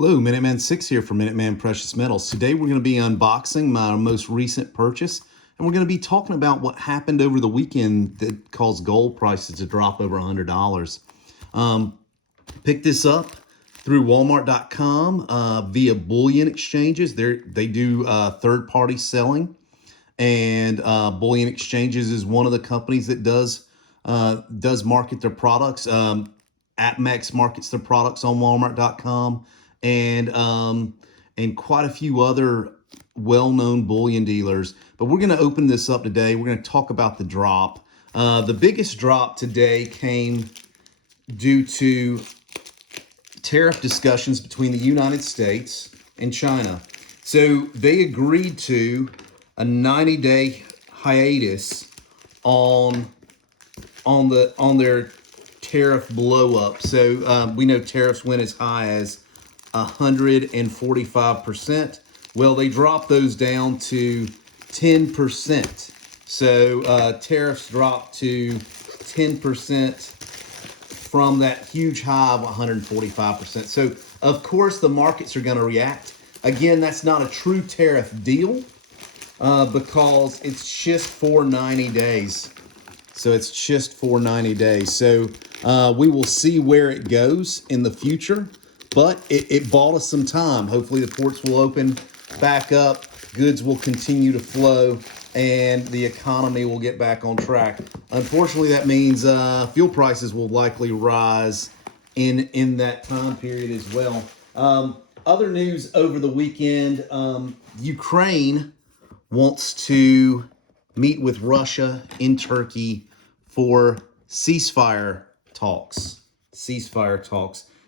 Hello, Minuteman 6 here for Minuteman Precious Metals. Today we're going to be unboxing my most recent purchase, and we're going to be talking about what happened over the weekend that caused gold prices to drop over $100. Picked this up through Walmart.com via bullion exchanges. They do third-party selling, and Bullion Exchanges is one of the companies that does market their products. AppMex markets their products on Walmart.com, and quite a few other well-known bullion dealers. But we're going to open this up today. We're going to talk about the drop. The biggest drop today came due to tariff discussions between the United States and China. So they agreed to a 90-day hiatus on their tariff blow up. So we know tariffs went as high as 145%. Well, they dropped those down to 10%. So tariffs dropped to 10% from that huge high of 145%. So of course the markets are going to react. Again, that's not a true tariff deal because it's just for 90 days. So it's just for 90 days. So we will see where it goes in the future, but it bought us some time. Hopefully the ports will open back up, goods will continue to flow, and the economy will get back on track. Unfortunately, that means fuel prices will likely rise in that time period as well. Other news over the weekend, Ukraine wants to meet with Russia in Turkey for ceasefire talks.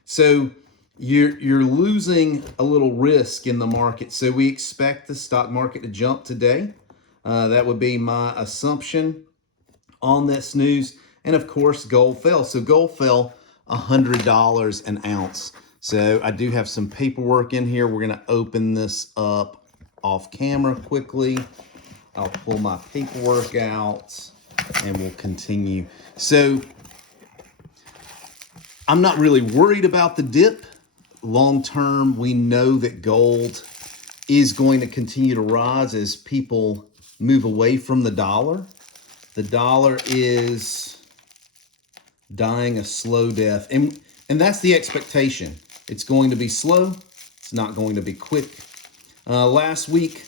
So you're losing a little risk in the market. So we expect the stock market to jump today. That would be my assumption on this news. And of course, gold fell. So gold fell $100 an ounce. So I do have some paperwork in here. We're going to open this up off camera quickly. I'll pull my paperwork out and we'll continue. So I'm not really worried about the dip. Long term, we know that gold is going to continue to rise as people move away from the dollar. The dollar is dying a slow death, and that's the expectation. It's going to be slow. It's not going to be quick. Last week,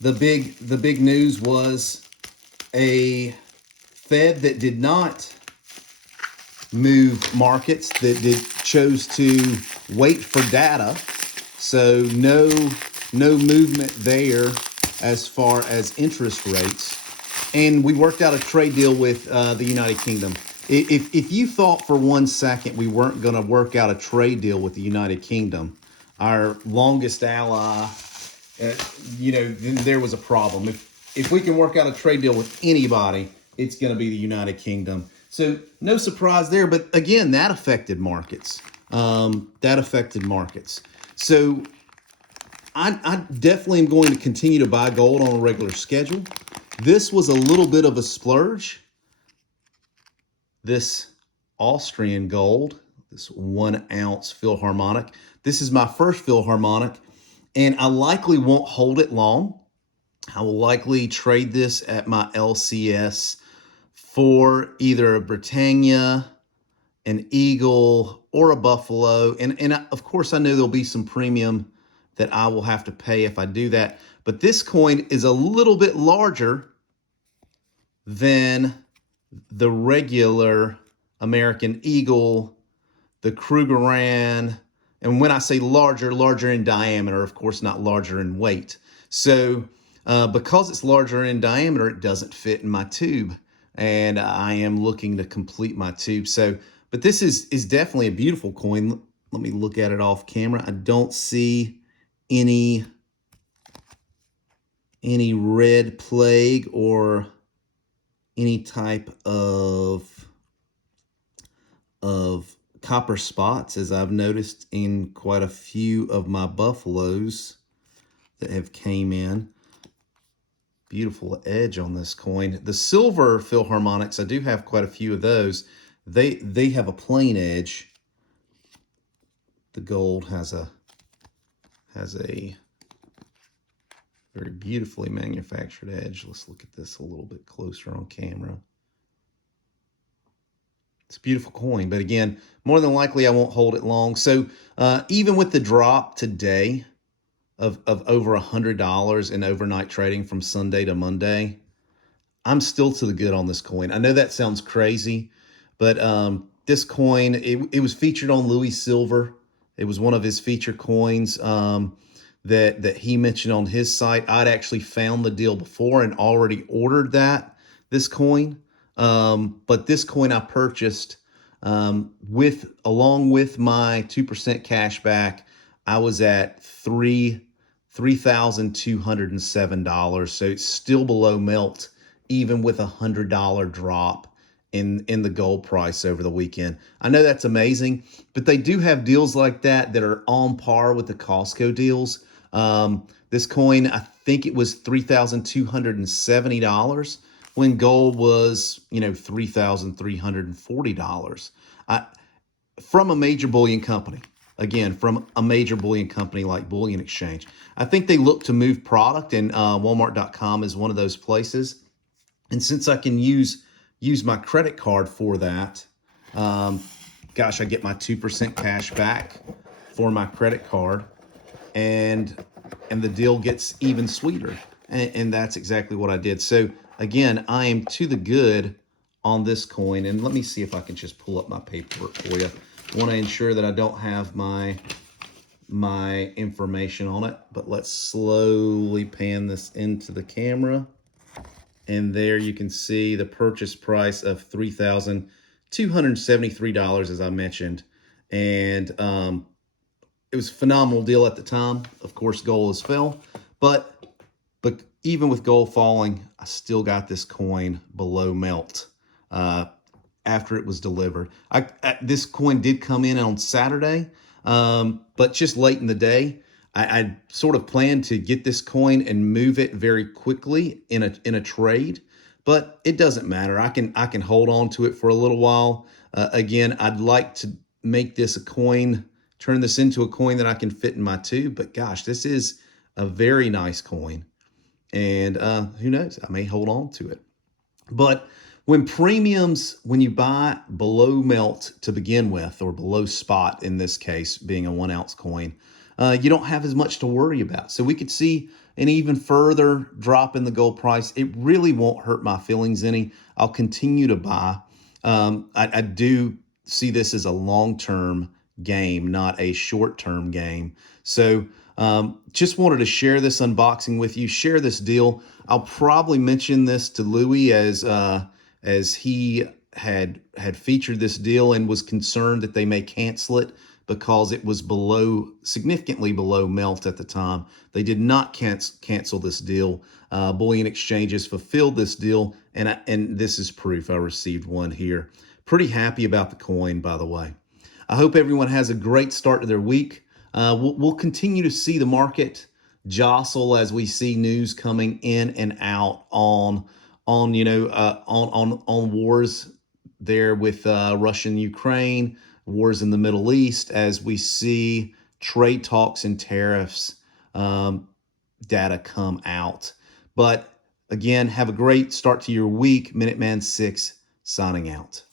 the big news was a Fed that did not move markets, that chose to wait for data. So no movement there as far as interest rates. And we worked out a trade deal with the United Kingdom. If you thought for 1 second we weren't going to work out a trade deal with the United Kingdom, our longest ally, then there was a problem. If we can work out a trade deal with anybody, it's going to be the United Kingdom. So no surprise there. But again, that affected markets. So I definitely am going to continue to buy gold on a regular schedule. This was a little bit of a splurge. This Austrian gold, this 1 ounce Philharmonic. This is my first Philharmonic, and I likely won't hold it long. I will likely trade this at my LCS for either a Britannia, an Eagle, or a Buffalo. And of course, I know there'll be some premium that I will have to pay if I do that. But this coin is a little bit larger than the regular American Eagle, the Krugerrand. And when I say larger in diameter, of course, not larger in weight. So because it's larger in diameter, it doesn't fit in my tube. And I am looking to complete my tube. But this is definitely a beautiful coin. Let me look at it off camera. I don't see any red plague or any type of copper spots, as I've noticed in quite a few of my Buffaloes that have came in. Beautiful edge on this coin. The silver Philharmonics, I do have quite a few of those. They have a plain edge. The gold has a Has a very beautifully manufactured edge. Let's look at this a little bit closer on camera. It's a beautiful coin, but again, more than likely I won't hold it long. So even with the drop today of over $100 in overnight trading from Sunday to Monday, I'm still to the good on this coin. I know that sounds crazy, but this coin, it was featured on Louis Silver. It was one of his feature coins that he mentioned on his site. I'd actually found the deal before and already ordered this coin. But this coin I purchased along with my 2% cash back. I was at $3,207. So it's still below melt, even with $100 drop in the gold price over the weekend. I know that's amazing, but they do have deals like that are on par with the Costco deals. This coin, I think it was $3,270 when gold was, $3,340. From a major bullion company. Again, from a major bullion company like Bullion Exchange. I think they look to move product, and Walmart.com is one of those places. And since I can use my credit card for that, gosh, I get my 2% cash back for my credit card, and the deal gets even sweeter. And that's exactly what I did. So again, I am to the good on this coin. And let me see if I can just pull up my paperwork for you. I want to ensure that I don't have my information on it, but let's slowly pan this into the camera. And there you can see the purchase price of $3,273, as I mentioned. And it was a phenomenal deal at the time. Of course, gold has fell, but even with gold falling, I still got this coin below melt after it was delivered. This coin did come in on Saturday, but just late in the day. I sort of planned to get this coin and move it very quickly in a trade, but it doesn't matter. I can hold on to it for a little while. Again, I'd like to make this a coin, turn this into a coin that I can fit in my tube. But gosh, this is a very nice coin, and who knows? I may hold on to it. But when you buy below melt to begin with, or below spot in this case, being a 1 ounce coin, you don't have as much to worry about. So we could see an even further drop in the gold price. It really won't hurt my feelings any. I'll continue to buy. I do see this as a long-term game, not a short-term game. So just wanted to share this unboxing with you, share this deal. I'll probably mention this to Louis as he had featured this deal and was concerned that they may cancel it because it was significantly below melt at the time. They did not cancel this deal. Bullion Exchanges fulfilled this deal, and this is proof. I received one here. Pretty happy about the coin, by the way. I hope everyone has a great start to their week. We'll continue to see the market jostle as we see news coming in and out on wars there with Russia and Ukraine, wars in the Middle East, as we see trade talks and tariffs data come out. But again, have a great start to your week. Minuteman 6 signing out.